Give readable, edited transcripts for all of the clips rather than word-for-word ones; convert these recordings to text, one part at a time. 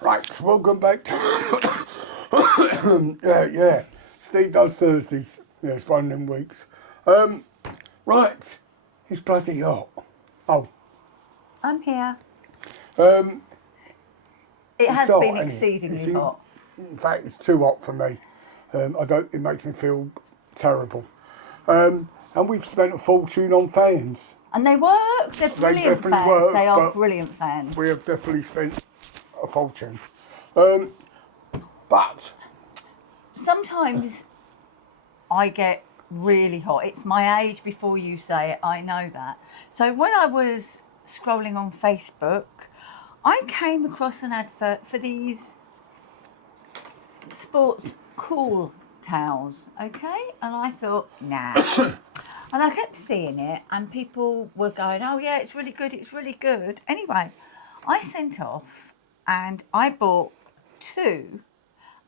Right, welcome back to yeah. Steve does Thursdays. Yeah, it's one of them weeks. Right, it's bloody hot. Oh, I'm here. um, It it's has hot, been isn't it? exceedingly hot. In fact, it's too hot for me. It makes me feel terrible. And we've spent a fortune on fans. And they work. They're brilliant definitely fans. work, They are but brilliant fans. We have definitely spent a fortune. But Sometimes I get really hot. It's my age before you say it. I know that. So when I was scrolling on Facebook, I came across an advert for these sports cool towels, okay? And I thought, nah. And I kept seeing it, and people were going, oh, yeah, it's really good, it's really good. Anyway, I sent off and I bought two,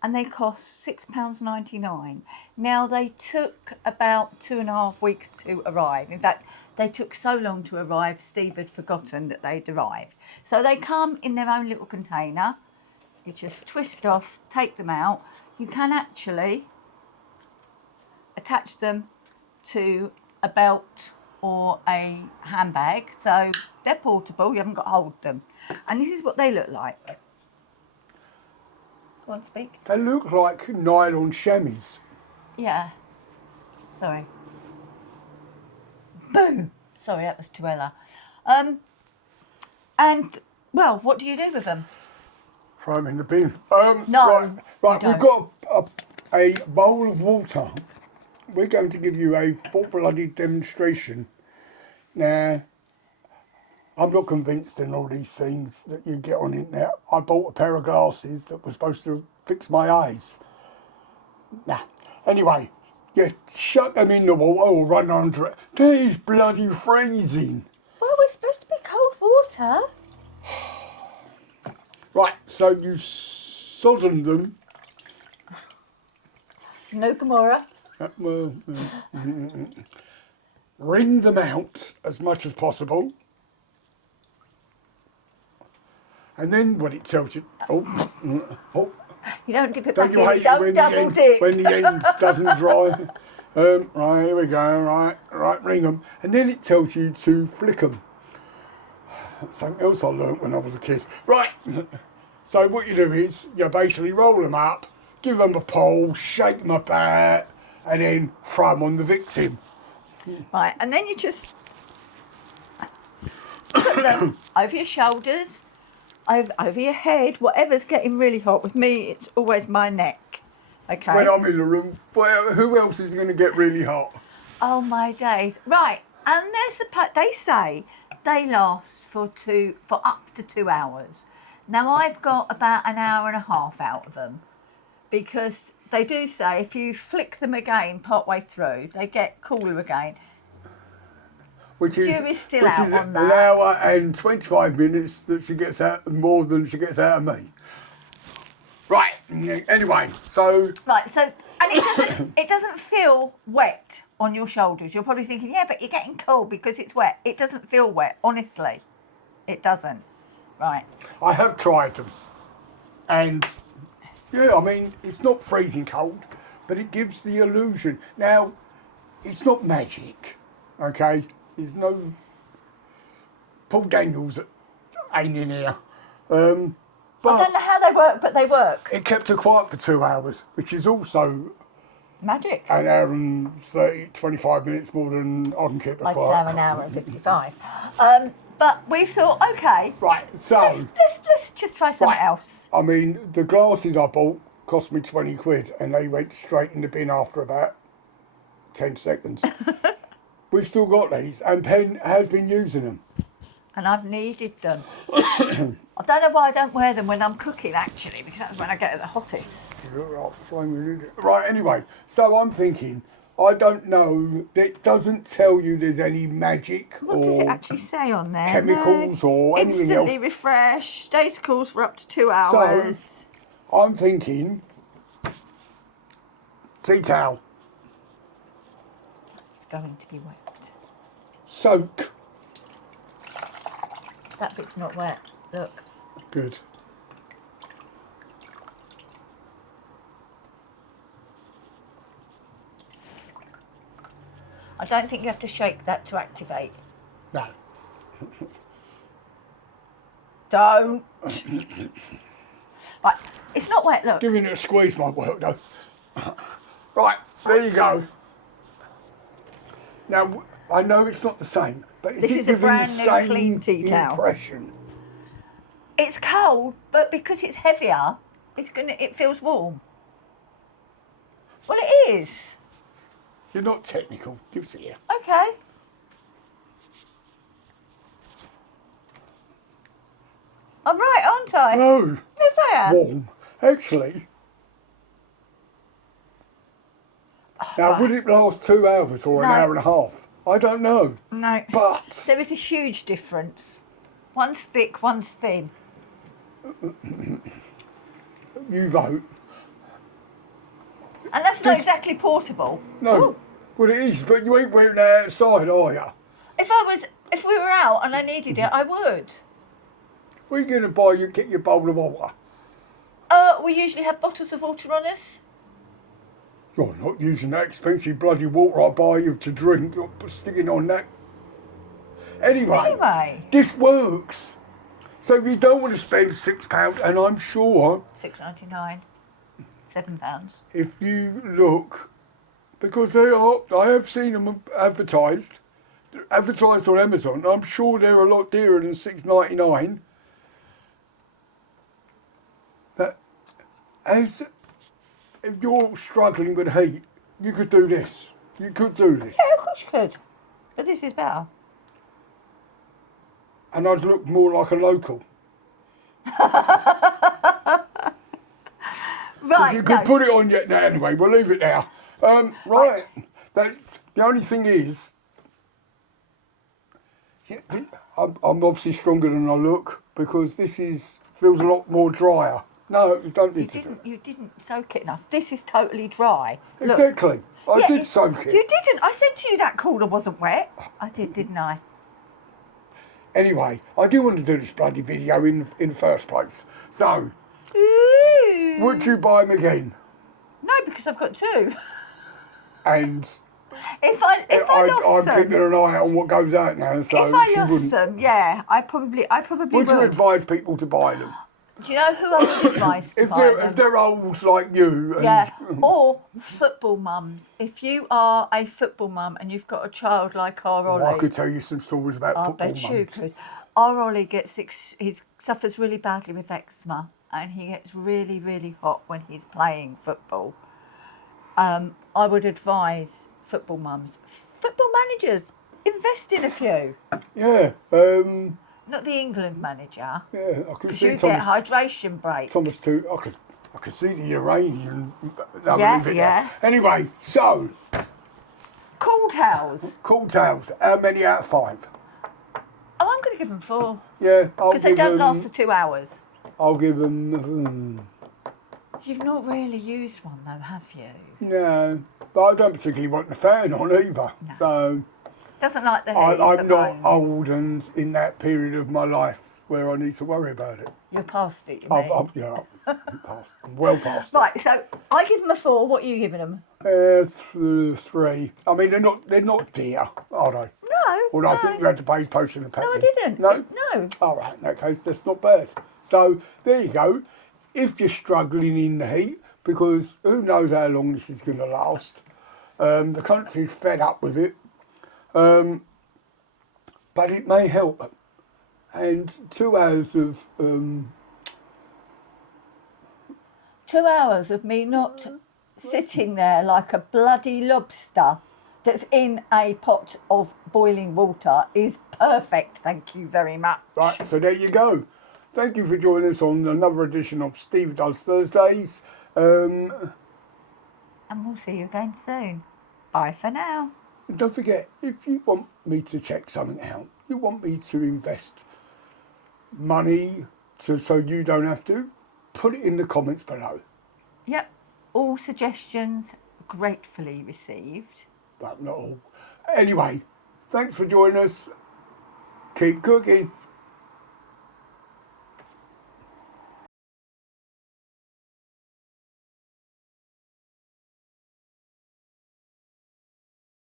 and they cost £6.99. Now, they took about 2.5 weeks to arrive. In fact, they took so long to arrive, Steve had forgotten that they'd arrived. So they come in their own little container. You just twist off, take them out. You can actually attach them to a belt or a handbag. So they're portable, you haven't got to hold them. And this is what they look like. Go on, speak. they look like nylon chamois. Yeah. Sorry. Boom. Sorry, that was Tuella. And, well, what do you do with them? Throw them in the bin. No, right. you We've got a bowl of water. We're going to give you a full-blooded demonstration. Now, I'm not convinced in all these things that you get on it now. I bought a pair of glasses that were supposed to fix my eyes. Nah. Anyway, you shut them in the water or run under it. That is bloody freezing. Well, we're supposed to be cold water. Right, so you sodden them. No Gamora. Wring them out as much as possible. And then what it tells you... Oh. You don't dip it Don't back you in. hate Don't when double dip. when the end doesn't dry? Right, here we go. Right, ring them. And then it tells you to flick them. Something else I learnt when I was a kid. Right, so what you do is you basically roll them up, give them a pull, shake them about, and then throw them on the victim. Right, and then you just put them over your shoulders, over your head, whatever's getting really hot. With me, it's always my neck. Okay. When I'm in the room, well, who else is going to get really hot? Oh my days! Right, and they say they last for up to 2 hours. Now I've got about an hour and a half out of them, because they do say if you flick them again partway through, they get cooler again. Jury's still out on that. An hour and 25 minutes that she gets out, more than she gets out of me. Right, anyway, so... Right, so, and it doesn't feel wet on your shoulders. You're probably thinking, yeah, but you're getting cold because it's wet. It doesn't feel wet, honestly. It doesn't. Right. I have tried them. And, yeah, I mean, it's not freezing cold, but it gives the illusion. Now, it's not magic, okay? There's no Paul Daniels ain't in here. But I don't know how they work, but they work. it kept her quiet for 2 hours, which is also Magic. an hour and 25 minutes more than I can keep her I'd quiet. say an hour and 55. But we thought, okay, Right, so... let's just try something else. I mean, the glasses I bought cost me 20 quid and they went straight in the bin after about 10 seconds. We've still got these, and Pen has been using them. And I've needed them. I don't know why I don't wear them when I'm cooking, actually, because that's when I get at the hottest. Right, anyway, so I'm thinking, I don't know, it doesn't tell you there's any magic What does it actually say on there? chemicals or anything Instantly else. refresh, stays cool for up to 2 hours. So, I'm thinking, tea towel, It's going to be wet. soak. That bit's not wet. Look. Good. I don't think you have to shake that to activate. No. Don't. Right, it's not wet, look. Giving it a squeeze might work though. Right, there you go. Now, I know it's not the same, but is This it is a giving the brand new same clean tea towel. impression? It's cold, but because it's heavier, it feels warm. Well, it is. You're not technical. Give us here. Okay. I'm right, aren't I? No, Yes, I am. warm. Actually. Now, right. would it last 2 hours or an No. hour and a half? I don't know. No. But There is a huge difference. One's thick, one's thin. you vote. And that's not exactly portable. No. Ooh. Well, it is, but you ain't wearing that outside, are you? If we were out and I needed it, I would. Where are you going to get your bowl of water? We usually have bottles of water on us. You're not using that expensive bloody water I buy you to drink. You're sticking on that. Anyway, this works. So if you don't want to spend £6, and I'm sure £6.99, £7. if you look, because I have seen them advertised on Amazon. I'm sure they're a lot dearer than £6.99. If you're struggling with heat, you could do this. You could do this. Yeah, of course you could. But this is better. And I'd look more like a local. Right. You could put it on yet now anyway. We'll leave it there. Right. That's the only thing is, I'm obviously stronger than I look because this feels a lot more drier. No, don't need to do it. You didn't soak it enough. This is totally dry. Look. Exactly. I did soak it. You didn't. I said to you that cooler wasn't wet. I did, didn't I? Anyway, I do want to do this bloody video in the first place. So, Ooh. would you buy them again? No, because I've got two. And if I lost I'm them, keeping an eye on what goes out now. So if I she lost wouldn't. them, yeah, I probably Would you advise people to buy them? Do you know who I would advise to buy them? If they're old like you. And yeah, or football mums. If you are a football mum and you've got a child like our Ollie, I could tell you some stories about football mums. I bet you could. Our Ollie he suffers really badly with eczema and he gets really, really hot when he's playing football. I would advise football mums, football managers, invest in a few. Yeah. Not the England manager. Yeah, I could Because see you get hydration breaks. Thomas too. I could see the Iranian. Yeah. Anyway, so Cool Towels. Cool Towels. How many out of 5? Oh, I'm going to give them 4. Yeah, because they don't last for 2 hours. I'll give them. You've not really used one though, have you? No, but I don't particularly want the fan on either. No. So doesn't like the heat. I'm not old and in that period of my life where I need to worry about it. You're past it, you mean? I'm past. I'm well past. Right, so I give them a 4. What are you giving them? 3. I mean, they're not dear, are they? No. Well, I think you had to pay postage and packing. No, I didn't. No? No. All right, in that case, that's not bad. So, there you go. If you're struggling in the heat, because who knows how long this is going to last. The country's fed up with it. But it may help. And 2 hours of... 2 hours of me not sitting there like a bloody lobster that's in a pot of boiling water is perfect. Thank you very much. Right, so there you go. Thank you for joining us on another edition of Steve Does Thursdays. And we'll see you again soon. Bye for now. And don't forget, if you want me to check something out, you want me to invest money so you don't have to, put it in the comments below. Yep. All suggestions gratefully received. But not all. Anyway, thanks for joining us. Keep cooking.